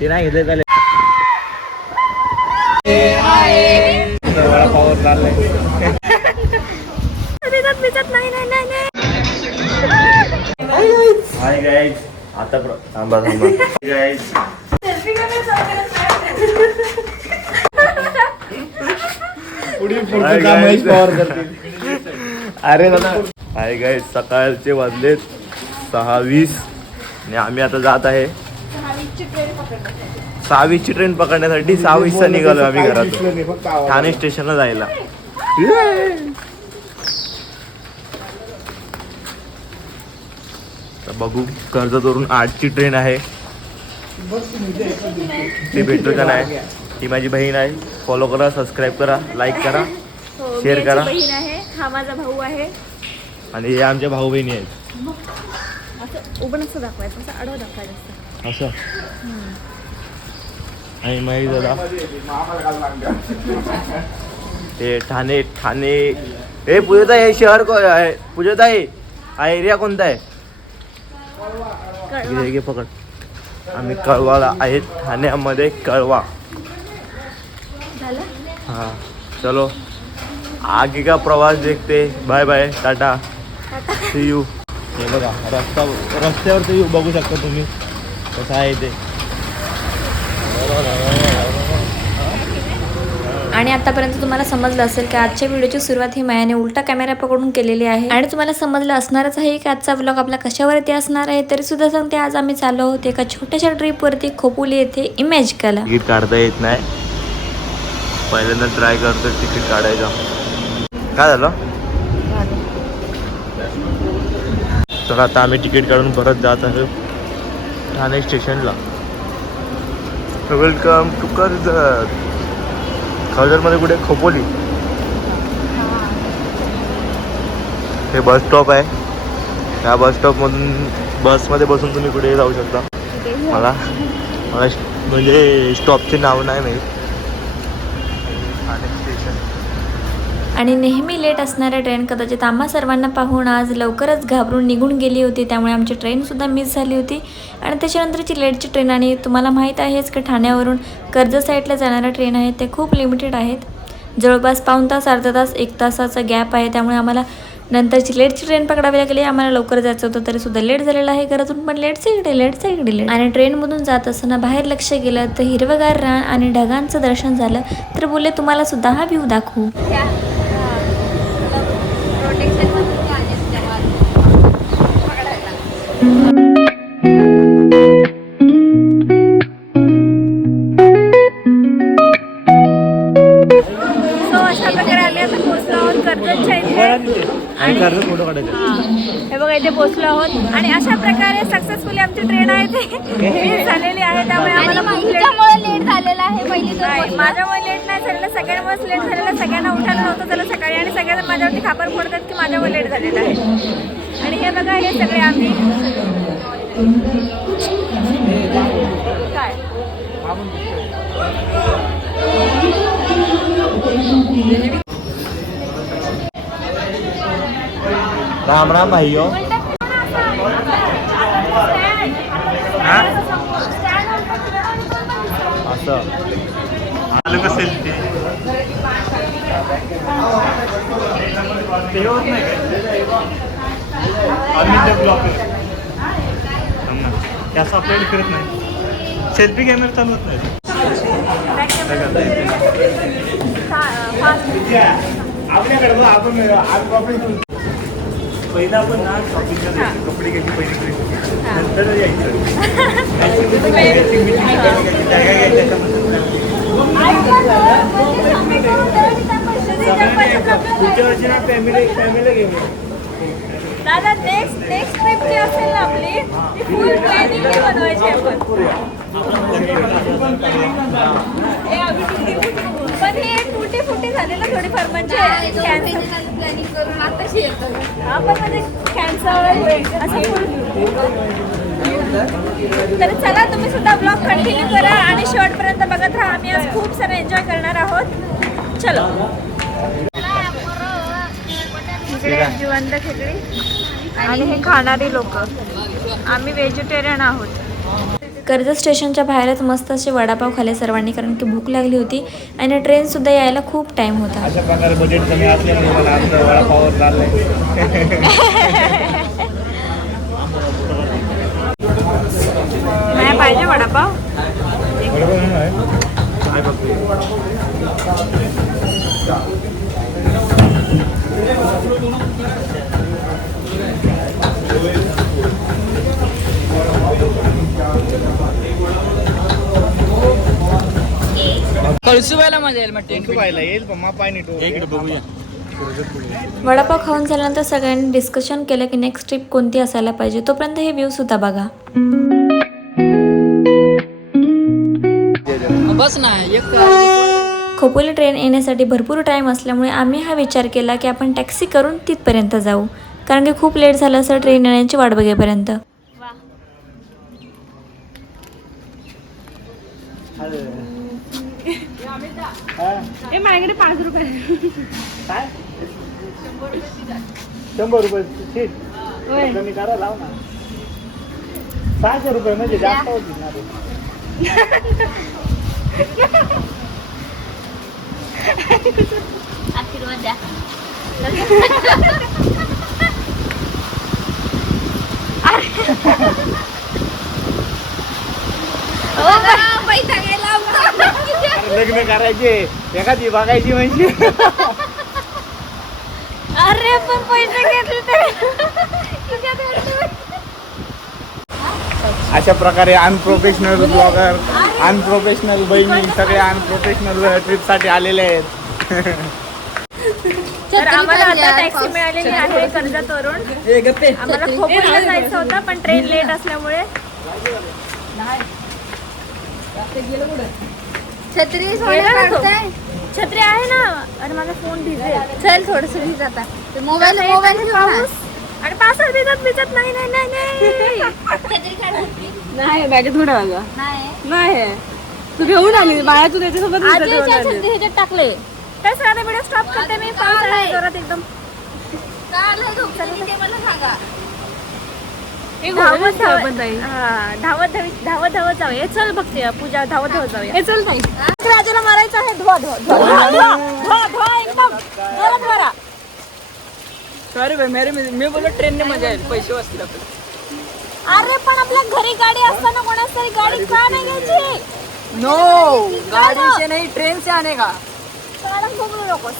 ते नाही घेतले चालेल हाय गाईज आता थांबा गाईज. अरे दादा. हाय गाईज सकाळचे वाजलेत सहा वीस आणि आम्ही आता जात आहे. सहावीसची ट्रेन पकडण्यासाठी. सहा वीसचा निघालो आम्ही घरातून. आवाज. ठाणे स्टेशनला जायला. तर बघू कर्जतवरून आठची ट्रेन आहे. ती भेटतो का नाही? ती माझी बहीण आहे. फॉलो करा सबस्क्राईब करा लाईक करा हो, Share मी करा. बहीण आहे. हा माझा भाऊ आहे. आणि हे आमच्या भाऊ बहिणी आहेत असं उभं नसतं दाखवायचं असं आडवं दाखवायचं असं. आणि महेश दादा. ते ठाणे ठाणे. हे पूजता हे शहर को आहे पूजता आहे हा एरिया कोणता आहे? घे पकड. आम्ही कळवाला आहे ठाण्यामध्ये कळवा. हा चलो. आगे का प्रवास देखते. Bye bye tata. See you हे बघा रस्ता रस्त्यावरती व्ह्यू बघू शकता तुम्ही. कसं आहे ते आणि आतापर्यंत तुम्हाला समजलं असेल की आजच्या व्हिडिओची सुरुवात ही मायाने उलटा कॅमेरा पकडून केलेली आहे. आणि तुम्हाला समजलं असणारच आहे की आजचा ब्लॉग आपला कशावरती असणार आहे तरी सुद्धा सांगते आज आम्ही चाललो आहोत एका छोट्याशा ट्रिपवरती खोपोली येथे इमेज कला. तिकीट काढता येत नाही. पहिल्यांदा ट्राय करतो तिकीट काढायचं काय झालं? तर आता आम्ही तिकीट काढून परत जात आहोत. ठाणे स्टेशनला. Welcome to Karjat. कर्जतमध्ये कुठे? खोपोली. हे. बस स्टॉप आहे. त्या बस स्टॉपमधून बसमध्ये बसून तुम्ही कुठेही जाऊ शकता. मला मला म्हणजे स्टॉपचे नाव नाही माहीत ठाणे स्टेशन आणि नेहमी लेट असणाऱ्या ट्रेन कदाचित आम्हा सर्वांना पाहून आज लवकरच घाबरून निघून गेली होती त्यामुळे आमची ट्रेनसुद्धा मिस झाली होती. आणि त्याच्यानंतरची लेटची ट्रेन आणि तुम्हाला माहीत आहेच की ठाण्यावरून कर्जत साईडला जाणाऱ्या ट्रेन आहेत ते खूप लिमिटेड आहेत. जवळपास पाऊण तास अर्धा तास एक तासाचा गॅप आहे त्यामुळे आम्हाला नंतरची लेटची ट्रेन पकडावी लागली. आम्हाला लवकर जायचं होतं तरी सुद्धा लेट झालेलं आहे घरातून पण लेटचं इकडे लेटचं इकडे लेट. आणि ट्रेनमधून जात असताना बाहेर लक्ष गेलं तर हिरवगार रान आणि ढगांचं दर्शन झालं तर बोलले तुम्हाला सुद्धा हा व्ह्यू दाखवू. लेट झालेलं सगळ्यांना उठायला नव्हतं झालं सकाळी आणि सगळ्यांना माझ्यावरती खापर फोडतात की माझ्यामुळे लेट झालेलं आहे. आणि हे बघा हे सगळे आम्ही काय? राम राम भाईयो. असं आलं का ते होत नाही करत नाही. सेल्फी कॅमेरा चालवत नाही. आपल्याकडे आपण पहिला आपण ना शॉपिंगला जायचं. कपडे घ्यायची पहिली ट्रेन नंतर यायचं. जागा घ्यायच्या पुढच्या वर्षी ना फॅमिली फॅमिली घेऊन दादा नेक्स्ट नेक्स्ट ट्रिप जी असेल ना आपली ती फुल प्लॅनिंग बनवायची आपण. हे आम्ही फुटी पण हे तुटी फुटी झाली ना थोडीफार म्हणजे कॅन्सल महिन्याचं planning करून आताशी येतो. आपण म्हणजे कॅन्सल होईल. असं तर चला तुम्ही सुद्धा ब्लॉग कंटिन्यू करा आणि शेवटपर्यंत बघत राहा. आम्ही आज खूप सारं एन्जॉय करणार आहोत. चलो. जिवंत खेकडी. आणि हे खाणारी लोक. आम्ही व्हेजिटेरियन आहोत. कर्जत स्टेशनच्या बाहेरच मस्त असे वडापाव खाल्ले सर्वांनी कारण की भूक लागली होती आणि ट्रेनसुद्धा यायला खूप टाईम होता. अशा प्रकारे बजेट कमी असल्यामुळे मला आमचं वडापावर चाललंय. नाही पाहिजे वडापाव? कळसुबायला मजा येईल मग टेंट तू पाहिला येईल पण माप पाय नीट बघूया. वडापाव खाऊन झाल्यानंतर सगळ्यांनी डिस्कशन केलं की नेक्स्ट ट्रिप कोणती असायला पाहिजे तोपर्यंत हे व्ह्यू सुद्धा बघा. बस ना एक खोपोली ट्रेन येण्यासाठी भरपूर टाईम असल्यामुळे आम्ही हा विचार केला की आपण टॅक्सी करून तिथपर्यंत जाऊ. कारण की खूप लेट झालं असं ट्रेन येण्याची वाट बघेपर्यंत. शंभर रुपये. सीट कमी करा लाव ना. सहाशे रुपये म्हणजे जास्त होतील ना रे. आशीर्वाद द्या पैसा गेला अरे लग्न करायचे एखादी बघायची म्हणजे अरे पण पैसे घेतले अशा प्रकारे अनप्रोफेशनल ब्लॉगर अनप्रोफेशनल बहिणी सगळे अनप्रोफेशनल ट्रिपसाठी आलेले आहेत. तर आम्हाला आता टॅक्सी मिळालेली आहे कर्जतवरून ए, गप्पे. आम्हाला खोपोलीला जायचं होतं पण ट्रेन लेट असल्यामुळे. छत्री छत्री आहे ना. अरे माझा फोन भिजेल चल थोडस भिजत आता. Mobile mobile. आणि पावसात भिजत भिजत. नाही नाही नाही नाही. नाही बॅगेत नाही. नाही. तू घेऊन आली बाया तू त्याच्यासोबत ह्याच्यात टाकले. काय सगळा व्हिडिओ स्टॉप करते मी आहे जोरात एकदम. धावत धावत हा, धावत धावत धावत धावत जाऊया. हे चल बघते पूजा धावत धावत जाऊया. चल नाही राजाला मारायचं आहे. धुवा धुवा धुवा धुवा धुवा धुवा एकदम. मारा. सॉरी भाई मेरे मी बोललो ट्रेनने मजा येईल पैसे वाचतील आपले. अरे पण आपल्या घरी गाडी असताना कोणाच तरी गाडी का नाही घ्यायची नो गाडी से नाही ट्रेन से आने का? नकोस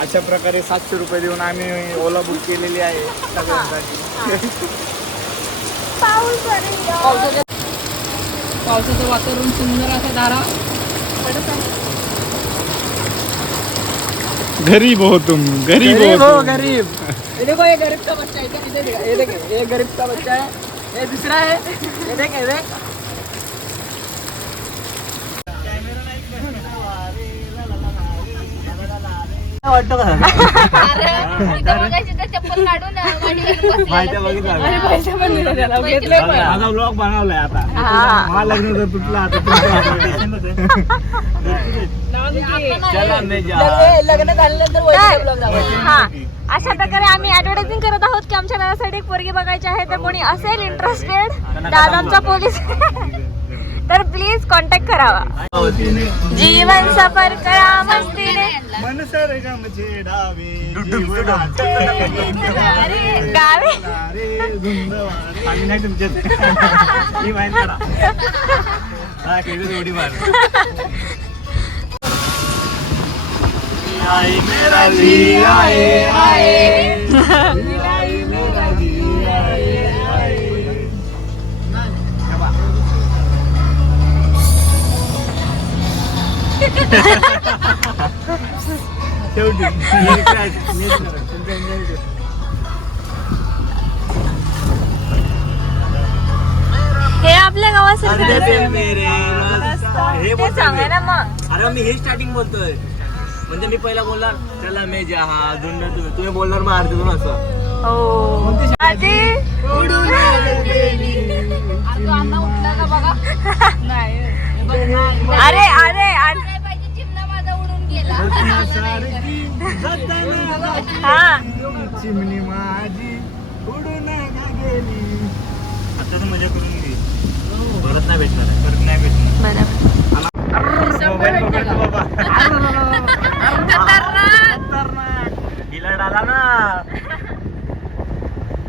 अशा प्रकारे सातशे रुपये देऊन आम्ही ओला बुक केलेली आहे सगळ्यांसाठी. पाऊस पडेल. पावसाचं पावसाचं वातावरण सुंदर असं धारा गरीब हो तुम गरीब हो गरीब ये देखो ये गरीब का बच्चा है इधर इधर देखो, ये देखे ये गरीब का बच्चा है ये दूसरा है ये देख ये देख. तर चप्पल काढून माझा ब्लॉग बनवलाय आता. मला लग्न तुटलं आता. लग्न- झाल्यानंतर. हा. अशा प्रकारे आम्ही ऍडव्हर्टायझिंग करत आहोत की आमच्या घरासाठी एक पोरगी बघायची आहे. तर कोणी असेल इंटरेस्टेड दादांचा पोलीस. तर प्लीज कॉन्टॅक्ट करावा जीवन सफर करा मस्तीने मन सरगमचे डावे गावी रे धुंदवारे. आम्ही नाही तुमच्यात ही माहिती करा हा केली उडी मार आई मेरा जी आए आए शेवटी हे आपल्या गावासारखं हे ते सांगा ना मग. अरे मी हे स्टार्टिंग बोलतोय. म्हणजे मी पहिला बोलणार चला मे जहा धुंड तुम्ही तुम्ही बोलणार मग असं हो. आधी बघा. अरे अरे अरे. हा. चिमणी माझी उडून गेली. आता तर मजा करून घे. परत नाही भेटणार आहे. परत नाही भेटणार. बाबा. हिला डाला ना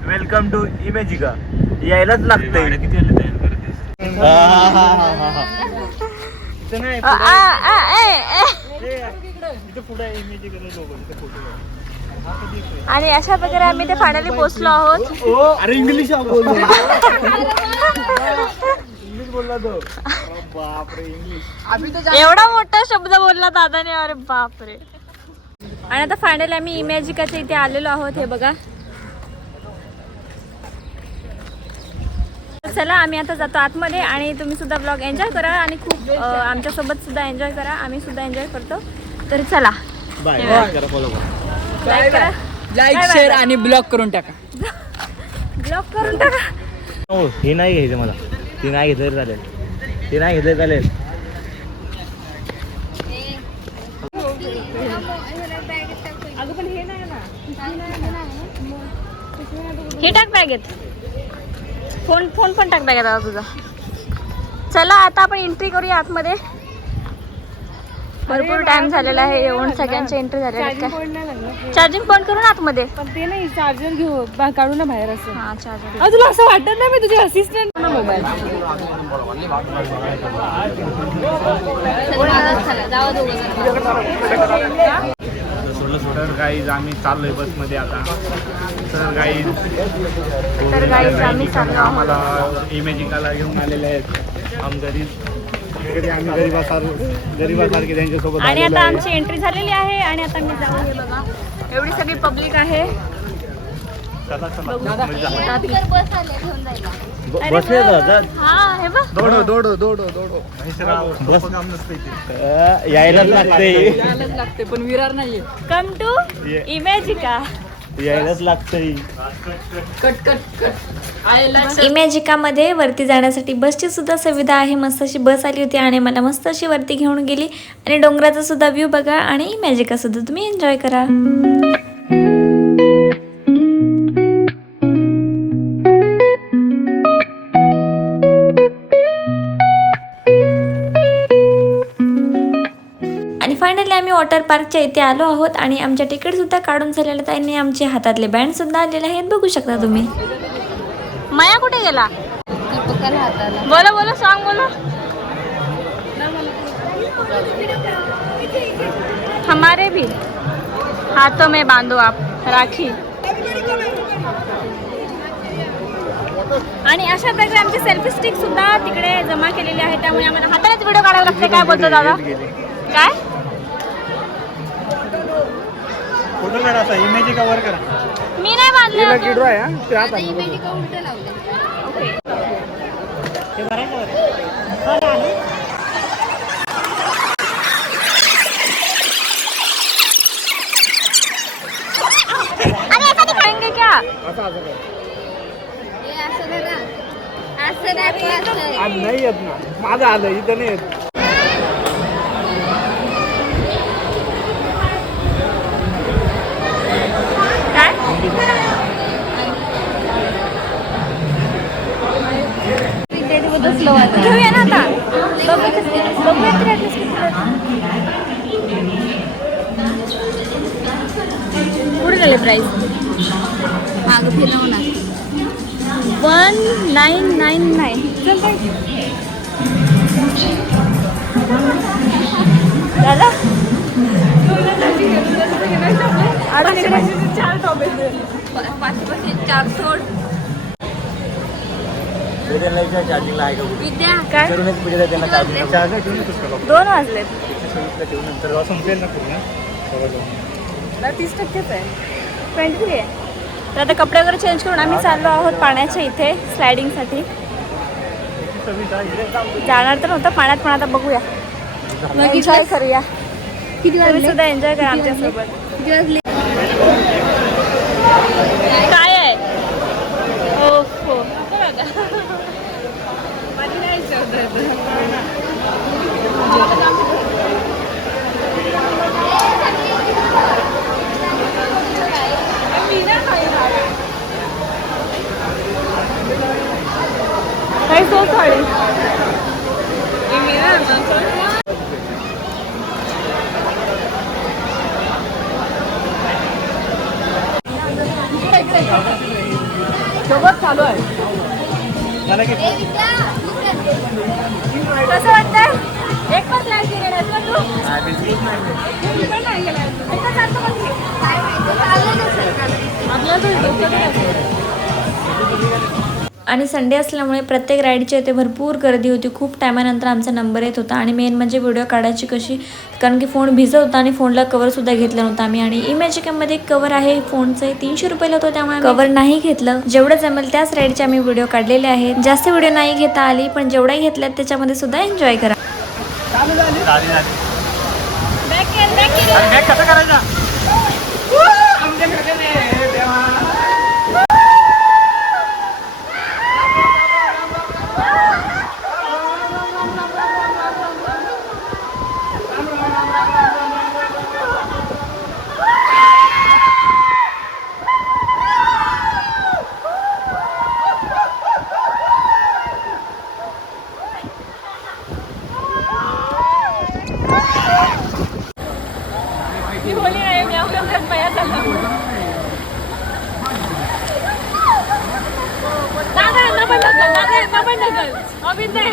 वेलकम टू इमेजिका यायलाच लागतंय. किती इथं नाही आ, आ, आ, ए, ए. इथं पुढे इमेज लोक इथं फोटो आणि अशा प्रकारे आम्ही ते फायनली पोहोचलो आहोत. अरे इंग्लिश बोल इंग्लिश बोलला तो. अरे बापरे इंग्लिश. एवढा मोठा शब्द बोलला दादाने अरे बापरे. आणि आता फायनली आम्ही इमॅजिकाच्या इथे आलेलो आहोत हे बघा. चला आम्ही आता जातो आतमध्ये आणि तुम्ही सुद्धा ब्लॉग एन्जॉय करा आणि खूप आमच्यासोबत सुद्धा एन्जॉय करा. आम्ही सुद्धा एन्जॉय करतो. तर चला. बाय. करा फॉलो करा. Like share. आणि ब्लॉक करून टाका. ब्लॉग करून टाका. हो हे नाही घ्यायचं मला. ते नाही घेतलं तरी चालेल. ते नाही घेतलं चालेल. हे टाक बॅगेत. फोन फोन पण टाक बॅगेत आता तुझा. चला आता आपण एंट्री करूया आतमध्ये. भरपूर टाइम झालेला आहे. येऊन सगळ्यांच्या एंट्री झालेल्या आहेत काय? चार्जिंग पॉईंट करू ना आतमध्ये. पण ते नाही चार्जर घेऊ. काढू ना बाहेर असं. हा चार्जर तुला असं वाटत नाही मी तुझे असिस्टंट ना मोबाईल सोडलं सोडलं. गाईज आम्ही चाललोय बसमध्ये आता. तर गाईज तर गाईज आम्ही चाललो आहोत. आम्हाला इमेजिकाला घेऊन आलेले आहेत. आम गरीब कधी आम्ही गरीबासारखे गरीबासारखे त्यांच्यासोबत आणि आता. आमची एंट्री झालेली आहे आणि आता मी जाऊ हे बघा एवढी सगळी पब्लिक आहे चला, चला. म्हणजे जा. बस आले घेऊन जायला अरे बसले वा. का हा हे बघ दोडो दोडो दोडो दोडो बस काम नसतं इथे यायलाच लागतंय यायलाच लागते पण विरार नाहीये कम टू इमॅजिका यायलाच लागतंय. Cut cut cut. इमॅजिकामध्ये वरती जाण्यासाठी बसची सुद्धा सुविधा आहे. मस्त अशी बस आली होती आणि मला मस्त अशी वरती घेऊन गेली. आणि डोंगराचा सुद्धा व्ह्यू बघा आणि इमॅजिका सुद्धा तुम्ही एन्जॉय करा. पार्कच्या इथे आलो आहोत आणि आमच्या तिकीट सुद्धा काढून झालेले आणि आमचे हातातले बँड सुद्धा आलेले आहेत. बघू शकता तुम्ही. माया कुठे गेला? बोलो बोलो सॉन्ग बोलो. हमारे भी. हाथों में बांधो आप राखी. आणि अशा प्रकारे आमची सेल्फी स्टिक सुद्धा तिकडे जमा केलेली आहे त्यामुळे आम्हाला हातानेच व्हिडिओ काढावे लागते. काय बोलतो दादा? काय? फोटो काढा असा इमेजिका वर करा. मी नाही बांधले तिला अजून. किडो आहे हा? ते हात आता इमेजिका उलट लावले ओके. अरे ऐसा दिखाएंगे क्या असं असं करा. हे असं धरा. असं दाखवा असं. आज नाही येत ना. माझं आलं इथं नाही येत काय स्लो आता घेऊया ना आता. बघूया तरी वेळ. कुठे झाले प्राईस मागं फिरव ना वन नाईन नाईन नाईन चल दादा? अडून इकडे चार टॉप पाचशे पाचशे चार सोड चार्जिंगला आहे का कुठे? विद्या काय? करूनच पुढे त्यांना चार्जिंग चार्जर ठेवून येतोस का बाबा? दोन वाजलेत एकशे सव्वीसला ठेवून नंतर जेव्हा संपेल ना पूर्ण. तेव्हा जाऊ. तीस टक्केच आहे. ट्वेंटी थ्री आहे. तर आता कपडे वगैरे चेंज करून आम्ही चाललो आहोत पाण्याच्या इथे स्लायडिंगसाठी एकशे सव्वीस आहे, इकडे जाऊ. जाणार तर नव्हतं पाण्यात पण आता बघूया. एन्जॉय करूया. किती तुम्ही वाजले सुद्धा एन्जॉय करा आमच्यासोबत. किती वाजले? आणि संडे असल्यामुळे प्रत्येक राईडच्या इथे भरपूर गर्दी होती. खूप टायमानंतर आमचा नंबर येत होता. आणि मेन म्हणजे व्हिडिओ काढायची कशी कारण की फोन भिजत होता आणि फोनला कवरसुद्धा घेतलं नव्हतं आम्ही. आणि इमॅजिकमध्ये एक कवर आहे. फोनचं तीनशे रुपयाला होतं त्यामुळे कवर नाही घेतलं. जेवढं जमेल त्याच राईडचे आम्ही व्हिडिओ काढलेले आहेत. जास्त व्हिडिओ नाही घेता आली पण जेवढा घेतल्यात त्याच्यामध्ये सुद्धा एन्जॉय करा झाली झाली अरे बॅग कसं करायचा आमच्याकडे नाही, देवा.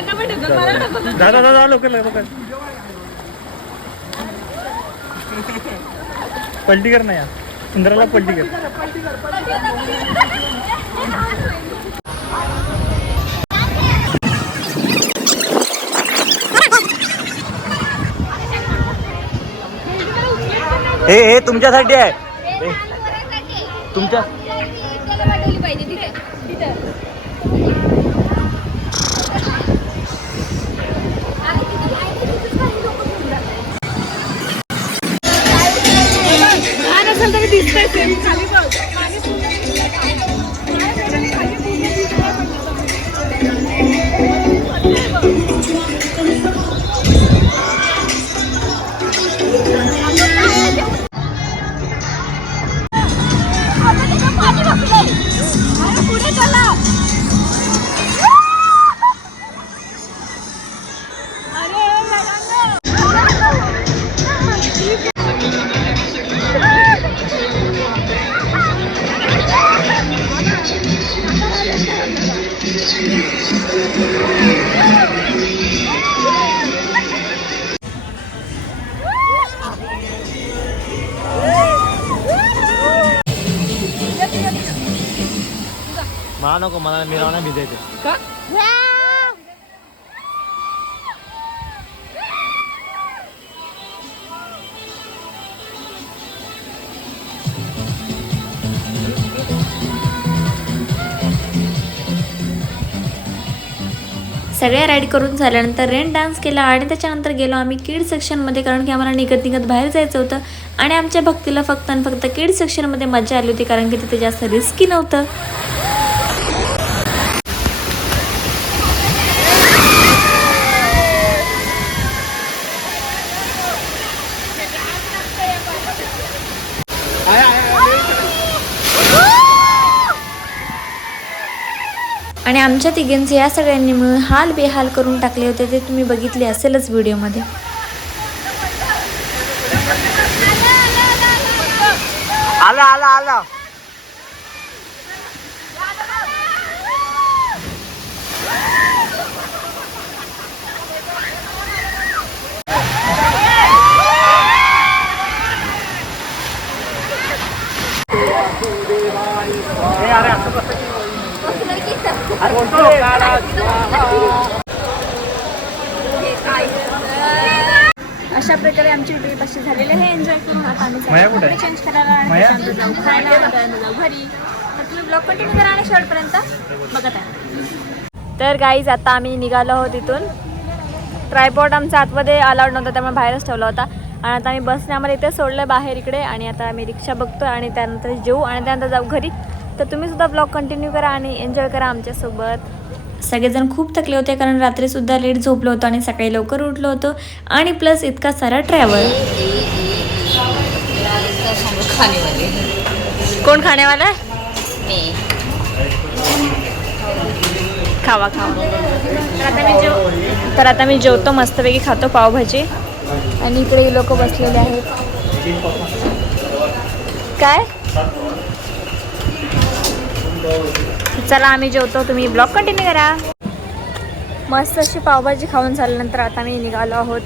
दादा दादा लवकर लवकर पलटी कर ना यार सुंदराला पलटी कर. हे हे तुमच्यासाठी हे आहे. तुमच्या सगळ्या राईड करून झाल्यानंतर रेन डान्स केला आणि त्याच्यानंतर गेलो आम्ही किड सेक्शनमध्ये कारण की आम्हाला निघत निघत बाहेर जायचं होतं. आणि आमच्या भक्तीला फक्त आणि फक्त किड सेक्शनमध्ये मजा आली होती कारण की तिथे जास्त रिस्की नव्हतं आणि आमच्या तिघींचे या सगळ्यांनी मिळून हाल बेहाल करून टाकले होते ते तुम्ही बघितले असेलच व्हिडिओमध्ये. आला आला आला हे अरे असं कसं बसलोय की इथं. अरे बोलतो अशा प्रकारे आमची ट्रिप अशी झालेली आहे एन्जॉय करून आता आम्ही माया कुठे आहे? चेंज करायला आणि माया? त्याच्यानंतर जाऊ खायला जाऊ घरी तर तुम्ही ब्लॉग कंटिन्यू करा आणि शेवटपर्यंत बघत आहे तर गाईज आता आम्ही निघालो आहोत इथून. ट्रायपॉट आमचा आतमध्ये अलाउड नव्हता त्यामुळे बाहेरच ठेवला होता. आणि आता आम्ही बसने आम्हाला इथे सोडलं बाहेर इकडे आणि आता आम्ही रिक्षा बघतो आणि त्यानंतर जेऊ आणि त्यानंतर जाऊ घरी. तर तुम्ही सुद्धा ब्लॉग कंटिन्यू करा आणि एन्जॉय करा आमच्यासोबत. सगळेजण खूप थकले होते कारण रात्रीसुद्धा लेट झोपलो होतो आणि सकाळी लवकर उठलो होतो. आणि प्लस इतका सारा ट्रॅव्हल कोण खाण्यावाला? खावा खावा. तर आता मी जेव तर आता मी जेवतो मस्तपैकी खातो पावभाजी. आणि इकडे लोक बसलेले आहेत. काय? चला आम्ही जेवतो. तुम्ही ब्लॉग कंटिन्यू करा. मस्त अशी पावभाजी खाऊन झाल्यानंतर आता मी निघालो आहोत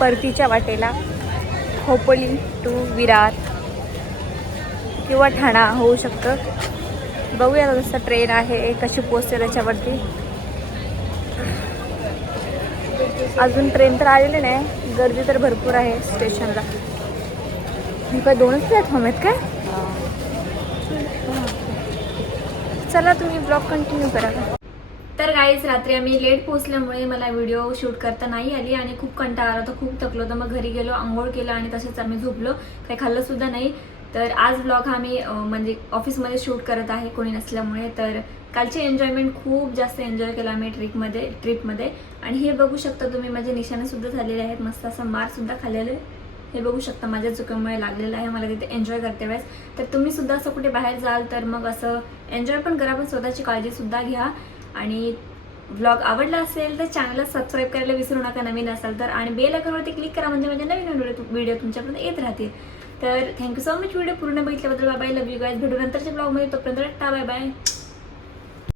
परतीच्या वाटेला. खोपोली टू विरार. किंवा ठाणा होऊ शकतं. बघूया जसं ट्रेन आहे कशी पोचते त्याच्यावरती. अजून ट्रेन तर आलेली नाही गर्दी तर भरपूर आहे स्टेशनला काय दोनच प्लॅटफॉर्म आहेत काय? चला तुम्ही ब्लॉग कंटिन्यू करा. तर गाईज रात्री आम्ही लेट पोहोचल्यामुळे मला व्हिडिओ शूट करता नाही आली आणि खूप कंटाळा आला. होता खूप थकलो होतं. मग घरी गेलो आंघोळ केलं आणि तसेच आम्ही झोपलो. काही खाल्लंसुद्धा नाही. तर आज ब्लॉग हा मी म्हणजे ऑफिसमध्ये शूट करत आहे कोणी नसल्यामुळे. तर कालची एन्जॉयमेंट खूप जास्त एन्जॉय केला मी ट्रिपमध्ये ट्रिपमध्ये आणि हे बघू शकता तुम्ही माझे निशाणेसुद्धा झालेले आहेत. मस्त असं मारसुद्धा खाल्लेलं. आहे हे बघू शकता माझ्या चुकीमुळे लागलेलं आहे. मला तिथे एन्जॉय करते वेळेस. तर तुम्ही सुद्धा असं कुठे बाहेर जाल तर मग असं एन्जॉय पण करा पण स्वतःची काळजीसुद्धा घ्या. आणि ब्लॉग आवडला असेल तर चॅनलला सबस्क्राईब करायला विसरू नका नवीन असाल तर. आणि बेल आयकॉनवरती क्लिक करा म्हणजे माझ्या नवीन व्हिडिओ तुमच्यापर्यंत येत राहतील. तर थँक्यू सो मच व्हिडिओ पूर्ण बघितल्याबद्दल bye bye love you guys भेटू नंतरच्या ब्लॉगमध्ये तोपर्यंत टाटा बाय बाय